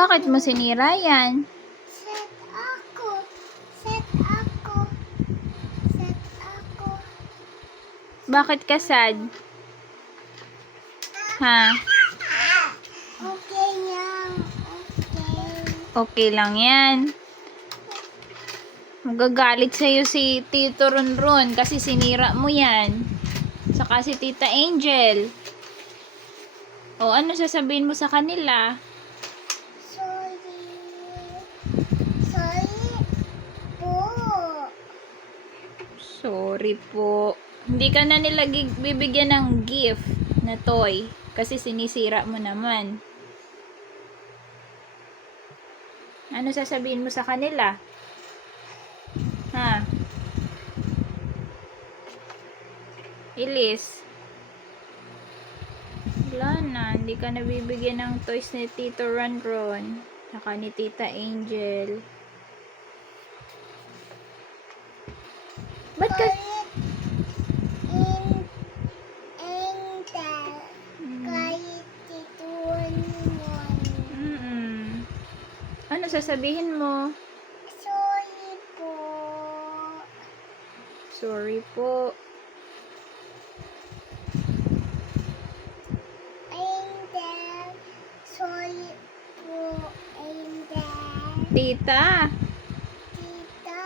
Bakit mo sinira yan? Set ako. Set ako. Set ako. Bakit ka sad? Ha? Okay lang. Okay. Okay lang yan. Magagalit sa'yo si Tito Ronron kasi sinira mo yan. Saka si Tita Angel. O ano sasabihin mo sa kanila? Sorry. Sorry po. Sorry po. Hindi ka na nila bibigyan ng gift na toy kasi sinisira mo naman. Ano sasabihin mo sa kanila? Ha? Ilis. Wala na. Hindi ka nabibigyan ng toys ni Tito Ronron. Saka ni Tita Angel. Ba't ka... Ano sasabihin mo? Sorry po. Sorry po. Angel. Sorry po, Angel. Tita. Tita.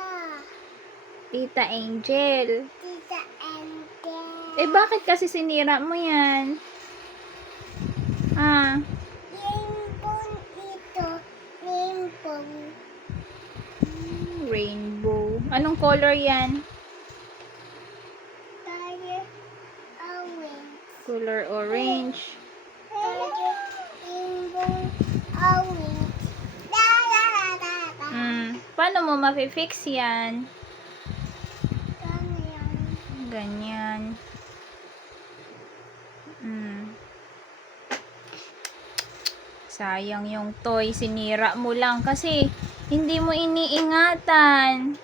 Tita Angel. Tita Angel. Eh bakit kasi sinira mo yan? Ah. Rainbow ito. Rainbow. Rainbow. Anong color yan? Color orange. Color orange. Color rainbow orange. Da da da da da. Paano mo mafi-fix yan? Ganyan. Ganyan. Sayang yung toy. Sinira mo lang kasi hindi mo iniingatan.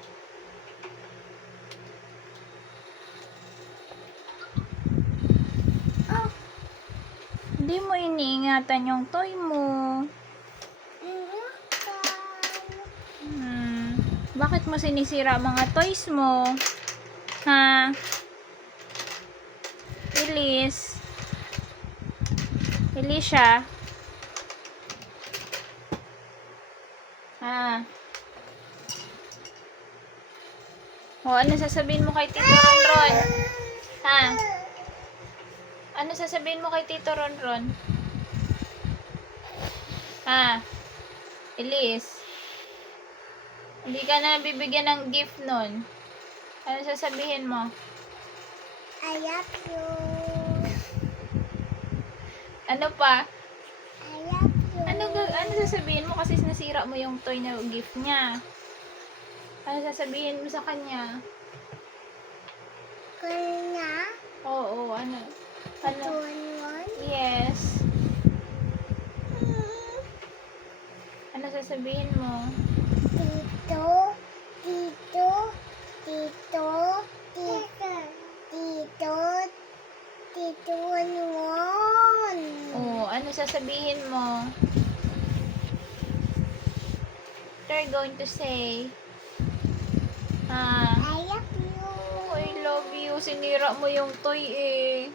Hindi mo iniingatan yung toy mo. Bakit mo sinisira mga toys mo? Ha? Ilis. Elisha. Ha? O, ano sasabihin mo kay Tito Ronron? Ha? Ano sasabihin mo kay Tito Ronron? Ha? Elis. Hindi ka na bibigyan ng gift nun. Ano sasabihin mo? I love you. Ano pa? I love you. Ano sasabihin mo kasi nasira mo yung toy na gift niya? Ano sasabihin mo sa kanya? Kanya? Oo, ano? Ano? Tuwan? Yes. Ano sasabihin mo? Tito, tito, tito, tito, tito, tito, Ronron. Oo, ano sasabihin mo? What are you going to say? I love you. I love you. Sinira mo yung toy eh.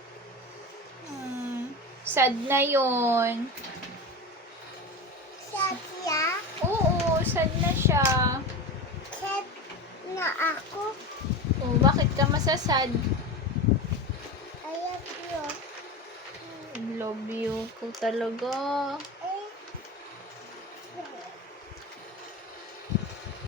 Sad na yon. Sad siya? Oo, sad na siya. Sad na ako? Oh, bakit ka masasad? I love you. I love you. Ikaw talaga. I